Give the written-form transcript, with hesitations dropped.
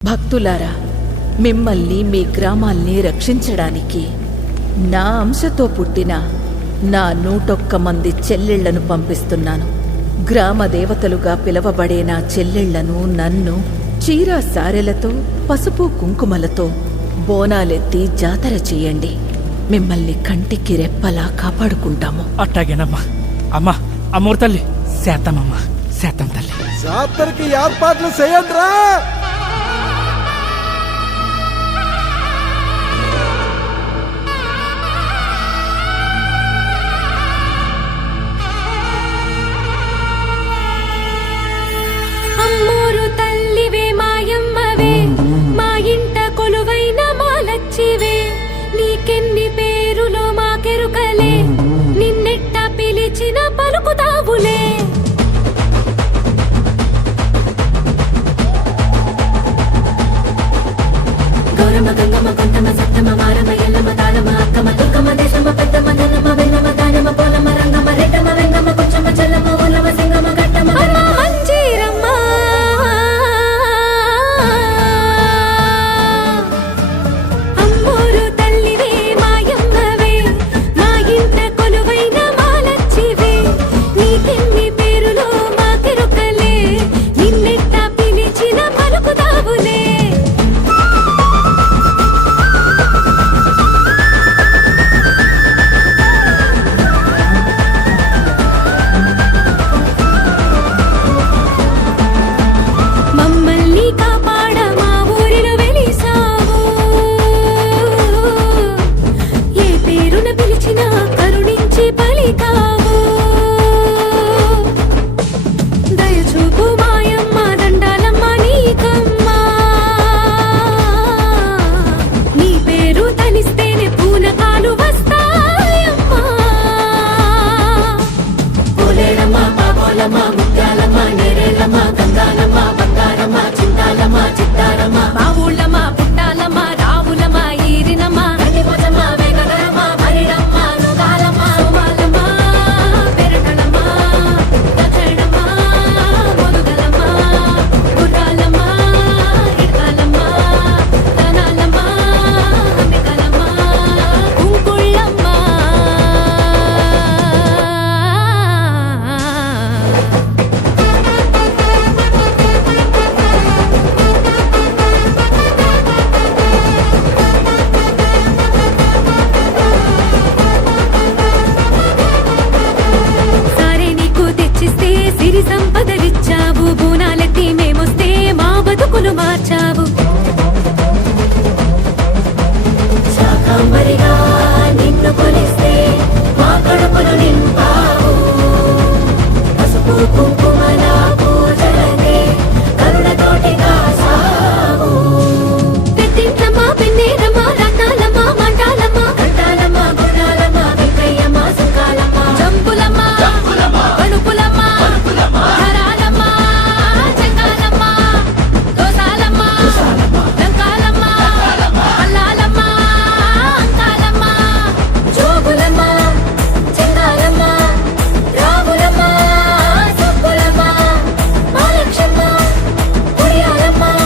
భక్తులారా, మిమ్మల్ని మీ గ్రామాల్ని రక్షించడానికి నా అంశతో పుట్టిన నా 101 మంది చెల్లెళ్లను పంపిస్తున్నాను. గ్రామ దేవతలుగా పిలవబడే నా చెల్లెళ్లను నన్ను చీరా సారెలతో పసుపు కుంకుమలతో బోనాలెత్తి జాతర చెయ్యండి. మిమ్మల్ని కంటికి రెప్పలా కాపాడుకుంటాము. అట్టాగేనమ్మా. అమ్మా అమ్మోరు తల్లి శాతమమ్మా, శాతం తల్లి. జాతరకి ఏర్పాట్లు చేయండిరా. అమ్మోరు తల్లివే మాయమ్మవే, మా ఇంట కొలువైన మాలచ్చివే, నీకెన్ని పేరులో మాకెరుకలే, నిన్నెట్ట పిలిచిన పలుకుతావులే. గౌరమ్మ గంగమ్మ కొంతమ్మ సత్తమ్మ మారమ్మ ఎల్లమ్మ తాళమ్మ అక్కమ్మ దుర్గమ్మ దేశమ్మ పెద్దమ్మ ధనమ్మ వెన్నమ్మ దానమ్మ పోలమ్మ రంగమ్మ రెడ్డమ్మ వెంగమ్మ కొంచెమ్మ చెల్లమ్మ ఊలమ్మ సింగమ్మ గట్టమ్మ మంజీరమ్మ. అమ్మోరు తల్లివే మాయమ్మవే, మా ఇంట కొలువైన మాలచ్చివే, నీకెన్ని పేరులో మాకెరుకలే, నిన్నెట్ట పిలిచిన పలుకుతావులే. మమ్మల్ని కాపాడ మా ఊరిలో వెలిసావు, ఏ పేరున పిలిచినా కరుణించి పలికావు. దయచూపు మాయమ్మ దండాలమ్మ నీకమ్మా, నీ పేరు తలిస్తేనే పూనకాలు వస్తాయమ్మా. పోలేరమ్మ పాపోలమ్మ ముత్యాలమ్మ నేరేలమ్మ గంగాలమ్మ బంగారమ్మ చింతాలమ్మ చిత్తారమ్మ మా ఊళ్ళమ్మ పుట్టాలమ్మ రావులమ్మ ఈరినమ్మ గండిపోచమ్మ వేగగరమ్మ మరిడమ్మ నుగాలమ్మ సోమాలమ్మ పెరటలమ్మ దక్షిణమ్మ మొదుగలమ్మ గుర్రాలమ్మ ఇడకాలమ్మ ధనాలమ్మ అంబికలమ్మ కుంకుళ్ళమ్మ. సారే నీకు తెచ్చిస్తే సిరి సంపదలిచ్చావు, బోనాలెత్తి మేమొస్తే మా బతుకులు మార్చావు. శాకాంబరిగా నిన్ను కొలిస్తే మా కడుపులు నింపావు, పసుపు కుంకుమల